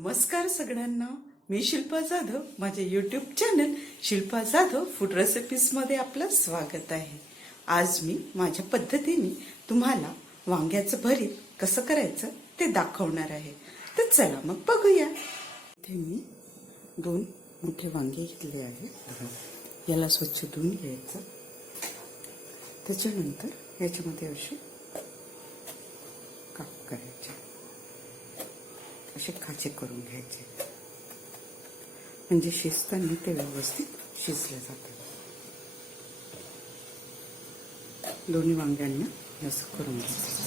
नमस्कार सगळ्यांना. मी शिल्पा जाधव. माझे YouTube channel Shilpa Jadhav food रेसिपीजमध्ये आपलं स्वागत आहे. आज मी माझ्या पद्धतीने तुम्हाला वांग्याचं भरीत कसं करायचं ते दाखवणार आहे. तर चला मग बघूया. इथे मी दोन मोठे वांगे घेतले आहेत याला स्वच्छ धुवून घ्यायचं. त्याच्यानंतर याच्यामध्ये असे काप करायचे. असे खाचे करून घ्यायचे? म्हणजे शिजताना ते व्यवस्थित शिजले जाते. दोन्ही वांग्यांना असं करून घ्यायचं.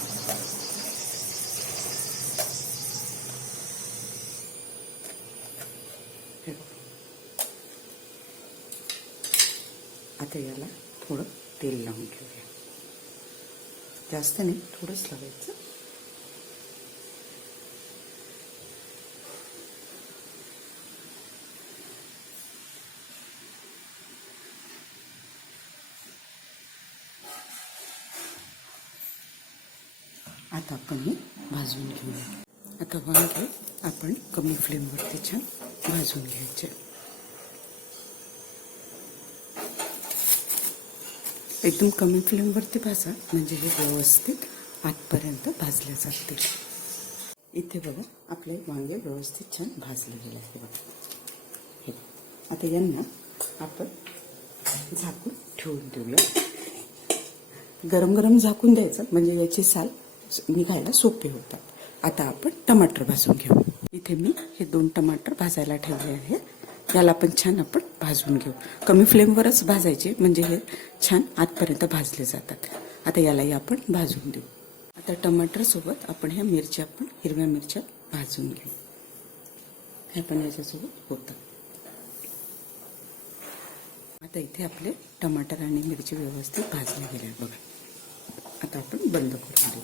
आता याला थोडं तेल लावून घेऊया जास्त नाही थोडंच लावायचं. आता आपण हे भाजून घेऊया. आता वांगे आपण कमी फ्लेमवरती छान भाजून घ्यायचे. एकदम कमी फ्लेमवरती भाजा म्हणजे हे व्यवस्थित आतपर्यंत भाजले जाते. इथे बघा आपले वांगे व्यवस्थित छान भाजले गेले आहे बघा. हे आता यांना आपण झाकून ठेवून देऊया. गरम गरम झाकून द्यायचं म्हणजे याची साल निघायला सोपे होतात. आता आपण टमाटर भाजून घेऊ. इथे मी हे दोन टमाटर भाजायला ठेवले आहे. याला पण छान आपण भाजून घेऊ. कमी फ्लेमवरच भाजायचे म्हणजे हे छान आतपर्यंत भाजले जातात. आता यालाही आपण भाजून देऊ. आता टमाटरसोबत आपण ह्या मिरच्या पण हिरव्या मिरच्या भाजून घेऊ. हे पण याच्यासोबत होतं. आता इथे आपले टमाटर आणि मिरची व्यवस्थित भाजले गेले बघा. आता आपण बंद करून देऊ.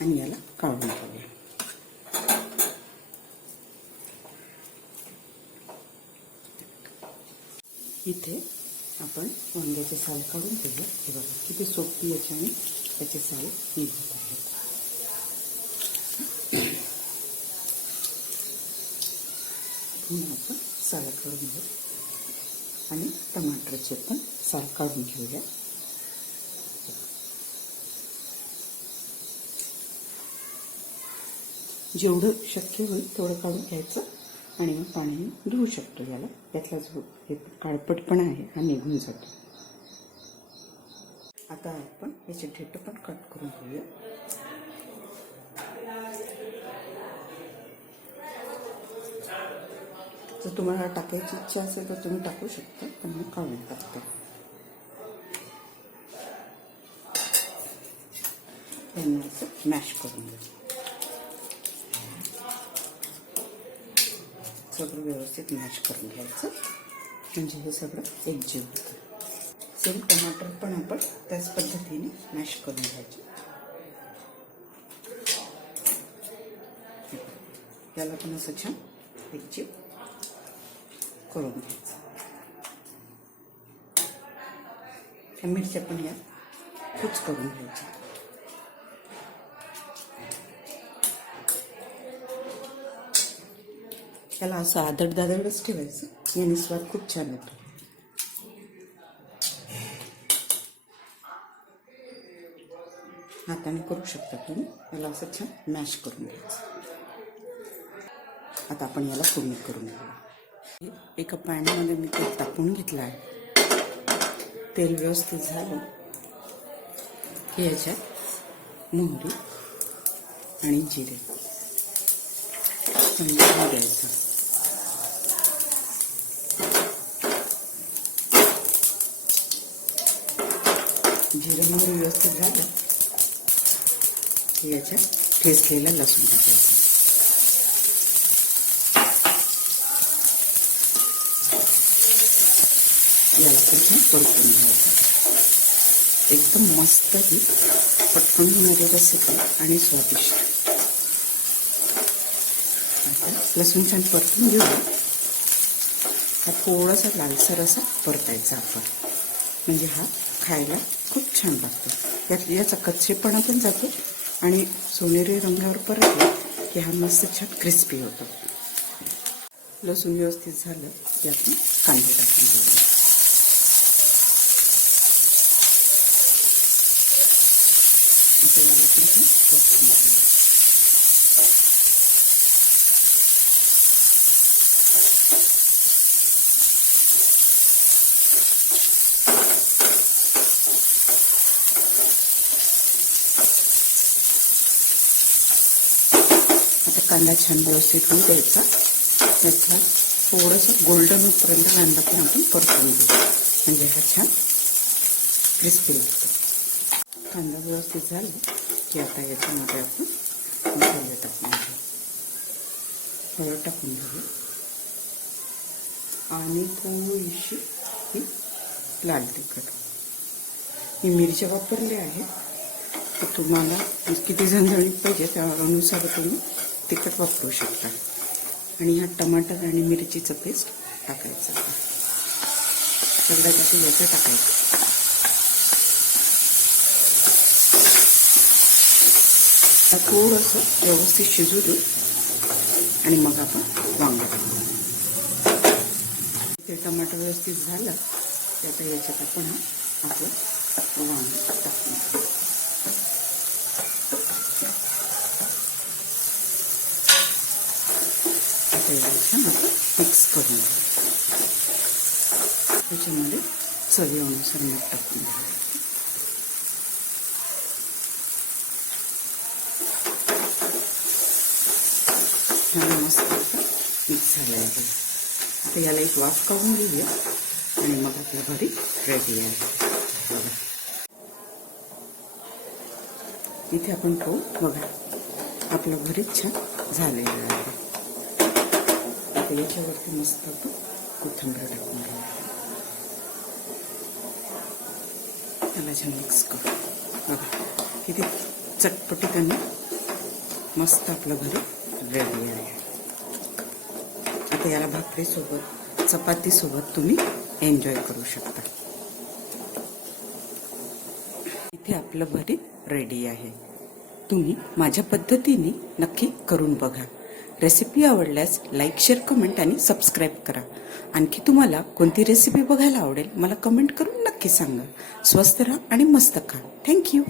आणि याला काढून घेऊया इथे आपण वांग्याचे साल काढून ठेवूया. हे बघा किती सोपी याच्याने त्याचे साल निघत आहेत आपण साल काढून घेऊ. आणि टमाटरचे पण साल काढून घेऊया. जेवढं शक्य होईल तेवढं काढून घ्यायचं आणि मग पाण्याने धुवू शकतो याला. यातला जो हे काळपटपणा आहे हा निघून जातो. आता आपण याचे ठेट पण कट करून घेऊया. जर तुम्हाला टाकायची इच्छा असेल तर तुम्ही टाकू शकता पण मी काढून टाकते. त्यांना असं मॅश करून घ्या. सगळं व्यवस्थित मॅच करून घ्यायचं. म्हणजे हे सगळं एकजीव होतं सेम टमाटर पण आपण त्याच पद्धतीने मॅश करून घ्यायचे. याला पण असं छान एकजीव करून घ्यायचं. ह्या मिरच्या पण या खूप करून घ्यायच्या. त्याला असं आदड दादडच ठेवायचं. याने स्वाद खूप छान येतो. हाताने करू शकता तुम्ही. याला असं छान मॅश करून घ्यायचं. आता आपण याला फोडणी करून घेऊ एका पॅनमध्ये मी तेल टाकून घेतलं आहे. तेल व्यवस्थित झालं की याच्यात मोहरी आणि जिरे. समजून द्यायचं जिरं मोहरी व्यवस्थित झालं. की याच्यात ठेचलेला लसूण टाकायचं. याला पण छान परतून घ्यायचं. एकदम मस्त ही पटकन होणारी रेसिपी आणि स्वादिष्ट. आता लसूण छान परतून घेऊ हा थोडासा लालसर असा परतायचा आपण. म्हणजे हा खायला खूप छान लागतो. यात याचा कच्चेपणा पण जातो आणि सोनेरी रंगावर परत की हा मस्त छान क्रिस्पी होतो. लसूण व्यवस्थित झालं की आपण कांदे टाकून घेऊया आता याला आपण कांदा छान व्यवस्थित होऊ द्यायचा. त्याचा थोडंसं गोल्डन होईपर्यंत कांदा पण आपण परतून घेऊ. म्हणजे हा छान क्रिस्पी लागतो. कांदा व्यवस्थित झाला की आता याच्यामध्ये आपण मसाले टाकून घेऊ. हळद टाकून घेऊ. आणि थोडीशी ही लाल तिखट. मी मिरच्या वापरल्या आहेत. तर तुम्हाला किती झणझणीत पाहिजे त्यानुसार तुम्ही तिखट वापरू शकता. आणि हा टमाटर आणि मिरचीचं पेस्ट टाकायचं सगळ्यात आधी याचं टाकायचं. आता थोडंसं व्यवस्थित शिजू देऊ. आणि मग आपण वांग ते टमाटर व्यवस्थित झालं त्याचा याच्यात आपण हा आपलं वांग टाकून घेऊ. आता याला छान आपण मिक्स करून घेऊ. त्याच्यामध्ये चवीनुसार मीठ टाकून घ्या. छान मस्त मिक्स झालं आहे. आता याला एक वाफ काढून घेऊया आणि मग आपलं घरी रेडी आहे. इथे आपण पाहू बघा. आपलं घरीच छान झालेलं आहे. आता याच्यावरती मस्त आपण कोथिंबीर टाकून घेऊ त्याला छान मिक्स करू बघा किती चटपटीत आणि मस्त आपलं घरी रेडी आहे आता याला भाकरीसोबत चपातीसोबत तुम्ही एन्जॉय करू शकता इथे आपलं भरीत रेडी आहे तुम्ही माझ्या पद्धतीने नक्की करून बघा रेसिपी आवडल्यास लाईक शेअर कमेंट आणि सबस्क्राईब करा. आणखी तुम्हाला कोणती रेसिपी बघायला आवडेल मला कमेंट करून नक्की सांगा. स्वस्त राहा आणि मस्त खा. थँक्यू